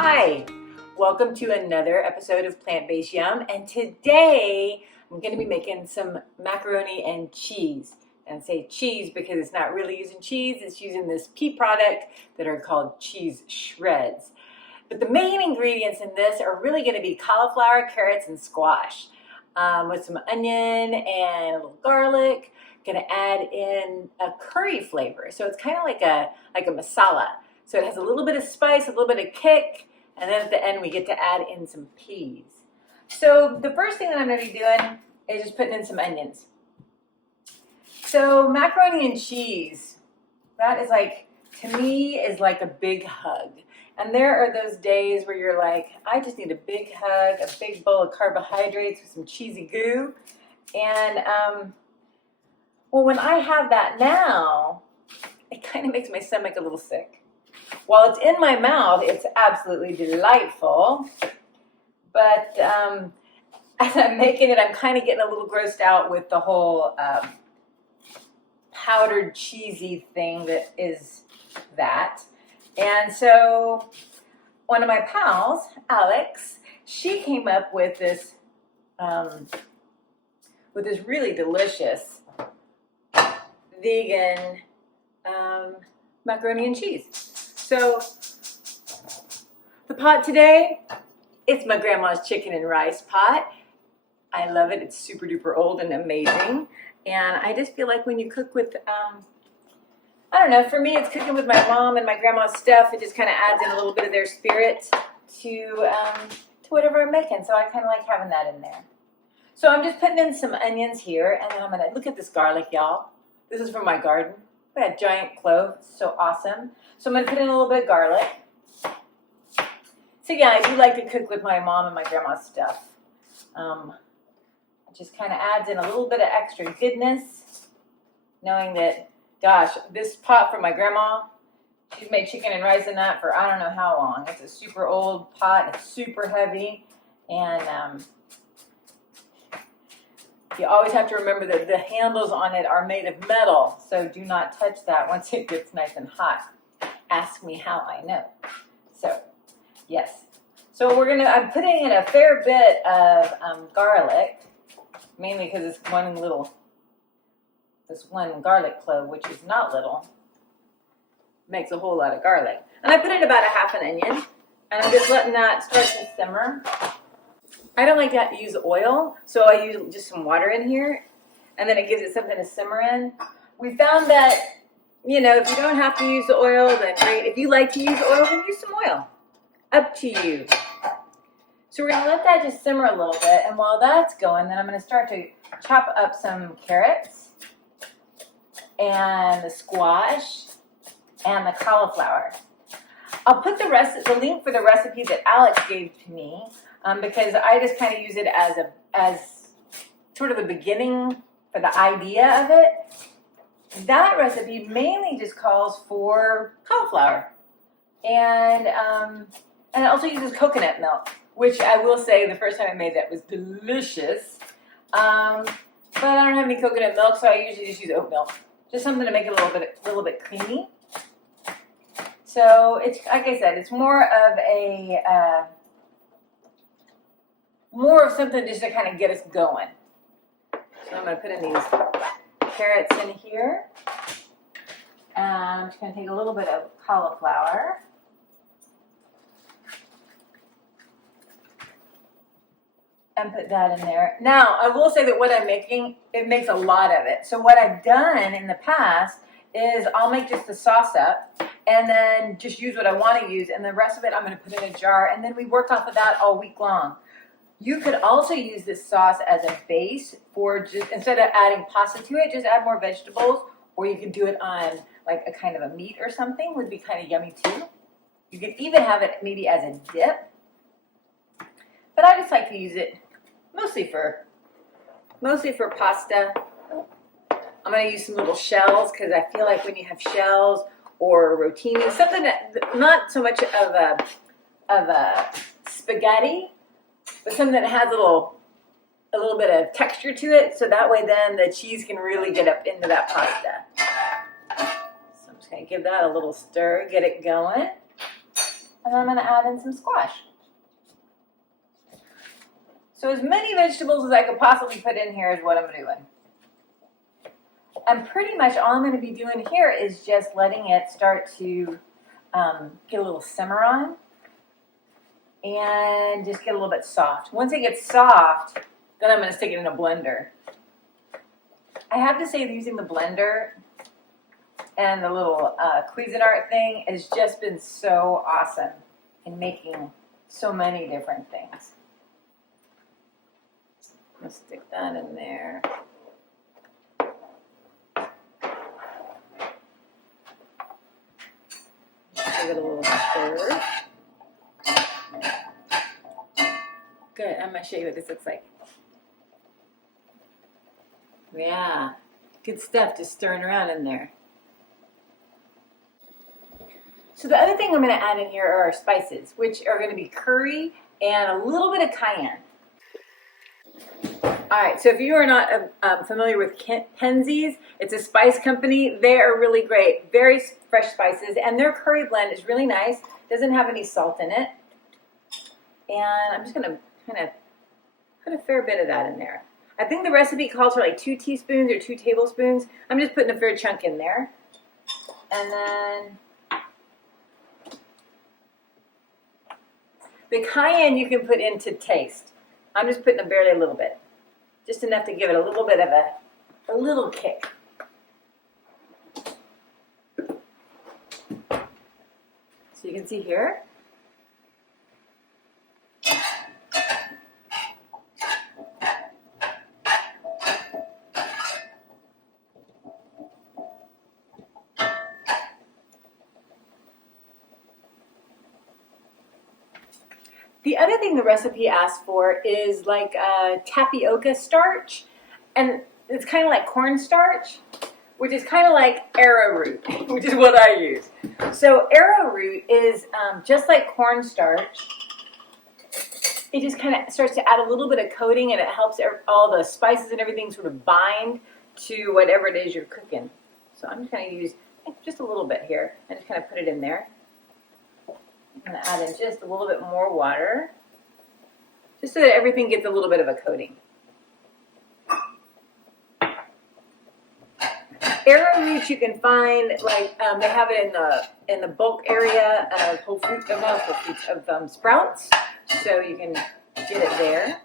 Hi, welcome to another episode of Plant-Based Yum, and today I'm going to be making some macaroni and cheese. And I say cheese because it's not really using cheese, it's using this pea product that are called cheese shreds. But the main ingredients in this are really going to be cauliflower, carrots, and squash with some onion and a little garlic. Going to add in a curry flavor, so it's kind of like a masala. So it has a little bit of spice, a little bit of kick, and then at the end we get to add in some peas. So the first thing that I'm going to be doing is just putting in some onions. So macaroni and cheese, that is to me, is like a big hug. And there are those days where you're like, I just need a big hug, a big bowl of carbohydrates with some cheesy goo. And well, when I have that now, it kind of makes my stomach a little sick. While it's in my mouth, it's absolutely delightful. But as I'm making it, I'm kind of getting a little grossed out with the whole powdered cheesy thing that is that. And so one of my pals, Alex, she came up with this really delicious vegan macaroni and cheese. So the pot today, it's my grandma's chicken and rice pot. I love it. It's super duper old and amazing. And I just feel like when you cook with, I don't know, for me it's cooking with my mom and my grandma's stuff. It just kind of adds in a little bit of their spirit to whatever I'm making. So I kind of like having that in there. So I'm just putting in some onions here, and then I'm going to look at this garlic, y'all. This is from my garden. I got a giant clove. So awesome. So I'm going to put in a little bit of garlic. So yeah, I do like to cook with my mom and my grandma's stuff. It just kind of adds in a little bit of extra goodness, knowing that, gosh, this pot from my grandma, she's made chicken and rice in that for I don't know how long. It's a super old pot. It's super heavy. And you always have to remember that the handles on it are made of metal. So do not touch that once it gets nice and hot. Ask me how I know. So, yes. So I'm putting in a fair bit of garlic, mainly because this one garlic clove, which is not little, makes a whole lot of garlic. And I put in about a half an onion, and I'm just letting that start to simmer. I don't like to use oil, so I use just some water in here, and then it gives it something to simmer in. We found that, you know, if you don't have to use the oil, then great. If you like to use oil, then use some oil. Up to you. So we're going to let that just simmer a little bit, and while that's going, then I'm going to start to chop up some carrots and the squash and the cauliflower. I'll put the link for the recipe that Alex gave to me because I just kind of use it as sort of the beginning for the idea of it. That recipe mainly just calls for cauliflower, and it also uses coconut milk, which I will say the first time I made that was delicious. But I don't have any coconut milk, so I usually just use oat milk, just something to make it a little bit creamy. So it's like I said, it's more of something just to kind of get us going. So I'm going to put in these carrots in here. I'm just going to take a little bit of cauliflower. And put that in there. Now, I will say that what I'm making, it makes a lot of it. So what I've done in the past is I'll make just the sauce up and then just use what I want to use. And the rest of it I'm going to put in a jar. And then we work off of that all week long. You could also use this sauce as a base for just, instead of adding pasta to it, just add more vegetables. Or you could do it on like a kind of a meat or something, would be kind of yummy too. You could even have it maybe as a dip. But I just like to use it mostly for pasta. I'm going to use some little shells because I feel like when you have shells or rotini, something that not so much of a spaghetti, but something that has a little bit of texture to it, so that way then the cheese can really get up into that pasta. So I'm just going to give that a little stir, get it going. And then I'm gonna add in some squash. So as many vegetables as I could possibly put in here is what I'm doing. And pretty much all I'm gonna be doing here is just letting it start to get a little simmer on and just get a little bit soft. Once it gets soft, then I'm gonna stick it in a blender. I have to say that using the blender and the little Cuisinart thing has just been so awesome in making so many different things. I'm gonna stick that in there. Give it a little stir. Good, I'm gonna show you what this looks like. Yeah, good stuff, just stirring around in there. So the other thing I'm gonna add in here are our spices, which are gonna be curry and a little bit of cayenne. All right, so if you are not familiar with Penzeys, it's a spice company. They are really great, very fresh spices, and their curry blend is really nice. Doesn't have any salt in it. And I'm just gonna kind of put a fair bit of that in there. I think the recipe calls for like 2 teaspoons or 2 tablespoons. I'm just putting a fair chunk in there. And then the cayenne you can put in to taste. I'm just putting a barely little bit. Just enough to give it a little bit of a little kick. So you can see here. The other thing the recipe asks for is like tapioca starch, and it's kind of like cornstarch, which is kind of like arrowroot, which is what I use. So arrowroot is just like cornstarch. It just kind of starts to add a little bit of coating, and it helps all the spices and everything sort of bind to whatever it is you're cooking. So I'm just going to use just a little bit here and just kind of put it in there. I'm going to add in just a little bit more water, just so that everything gets a little bit of a coating. Arrowroot you can find, like they have it in the bulk area of Whole Foods, not Whole Foods, of Sprouts, so you can get it there.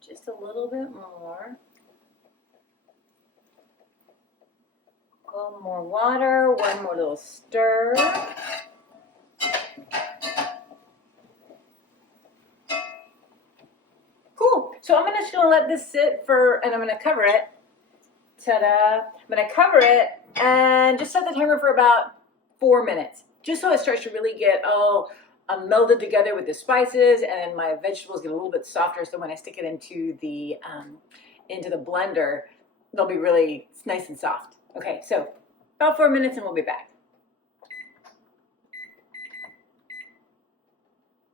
Just a little bit more. A little more water, one more little stir. Cool. So I'm just going to let this sit and I'm going to cover it. Ta-da. I'm going to cover it and just set the timer for about 4 minutes, just so it starts to really get all melded together with the spices, and my vegetables get a little bit softer, so when I stick it into the blender, they'll be really nice and soft. Okay, so about 4 minutes and we'll be back.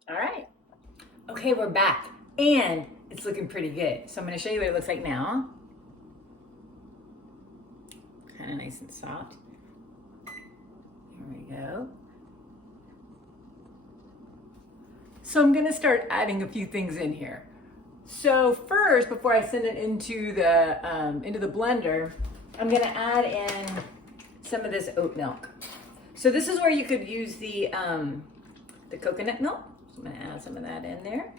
All right. Okay, we're back, and it's looking pretty good. So I'm going to show you what it looks like now. Kind of nice and soft. Here we go. So I'm going to start adding a few things in here. So first, before I send it into the blender, I'm going to add in some of this oat milk. So this is where you could use the coconut milk. So I'm going to add some of that in there.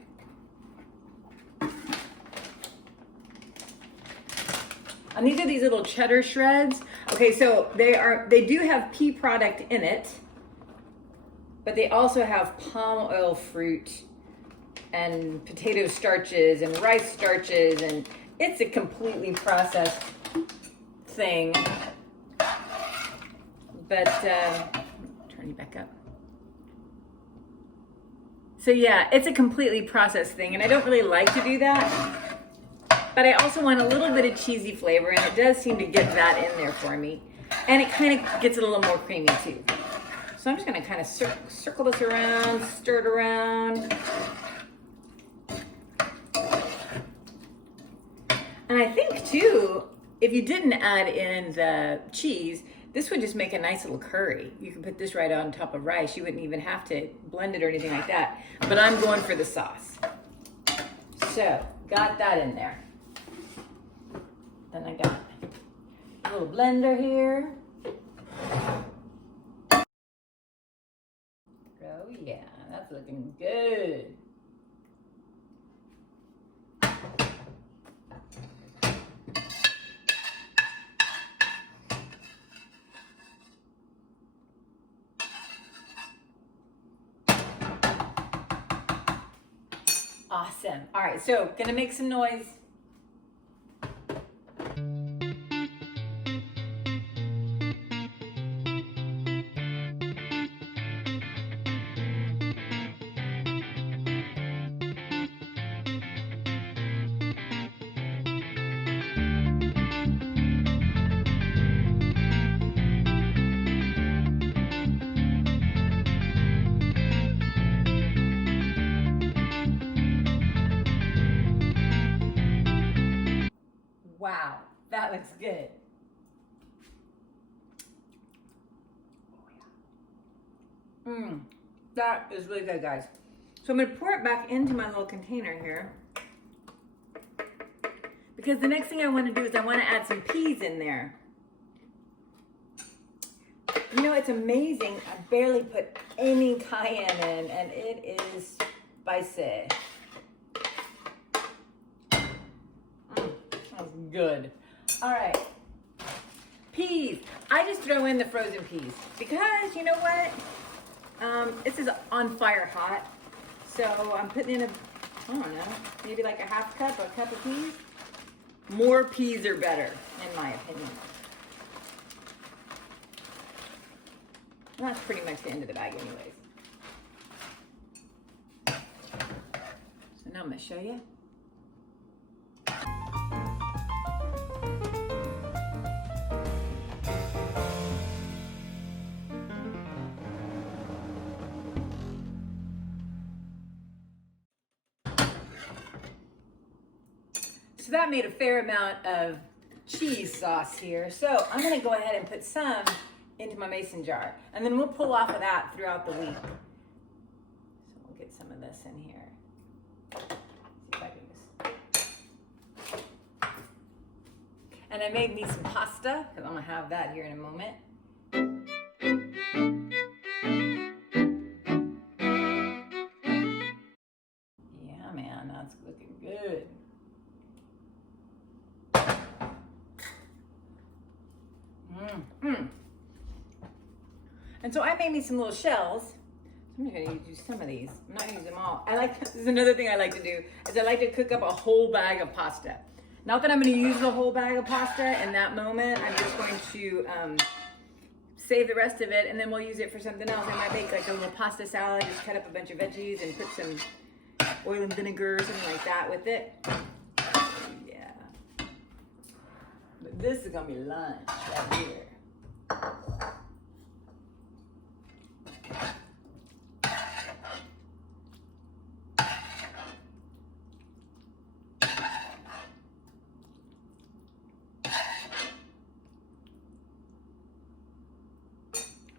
And these are these little cheddar shreds. Okay, so they do have pea product in it, but they also have palm oil fruit and potato starches and rice starches, and it's a completely processed thing. But turn you back up. So yeah, it's a completely processed thing, and I don't really like to do that. But I also want a little bit of cheesy flavor, and it does seem to get that in there for me. And it kind of gets it a little more creamy too. So I'm just gonna kind of circle this around, stir it around. And I think too, if you didn't add in the cheese, this would just make a nice little curry. You can put this right on top of rice. You wouldn't even have to blend it or anything like that. But I'm going for the sauce. So, got that in there. Then I got a little blender here. Oh yeah, that's looking good. Awesome. All right, so gonna make some noise. Wow, that looks good. That is really good, guys. So I'm gonna pour it back into my little container here, because the next thing I wanna do is I wanna add some peas in there. You know, it's amazing. I barely put any cayenne in, and it is spicy. That's good. All right, peas. I just throw in the frozen peas because you know what? This is on fire hot, so I'm putting in I don't know, maybe like a half cup, a cup of peas. More peas are better, in my opinion. And that's pretty much the end of the bag anyways. So now I'm gonna show you. So that made a fair amount of cheese sauce here. So I'm gonna go ahead and put some into my mason jar, and then we'll pull off of that throughout the week. So we'll get some of this in here. See if I can just... And I made me some pasta, because I'm gonna have that here in a moment. Yeah, man, that's looking good. And so I made me some little shells. So I'm gonna use some of these. I'm not gonna use them all. This is another thing I like to do, is I like to cook up a whole bag of pasta. Not that I'm gonna use the whole bag of pasta in that moment. I'm just going to save the rest of it, and then we'll use it for something else. I might make like a little pasta salad, just cut up a bunch of veggies and put some oil and vinegar or something like that with it. Yeah. But this is gonna be lunch right here.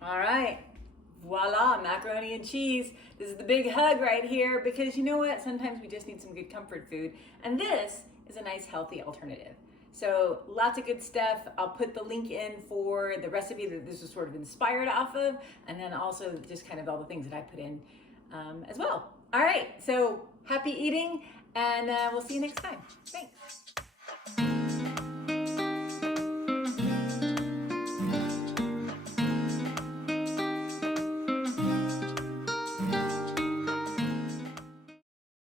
All right, voila, macaroni and cheese. This is the big hug right here, because you know what? Sometimes we just need some good comfort food, and this is a nice healthy alternative. So lots of good stuff. I'll put the link in for the recipe that this was sort of inspired off of, and then also just kind of all the things that I put in as well. All right, so happy eating, and we'll see you next time. Thanks.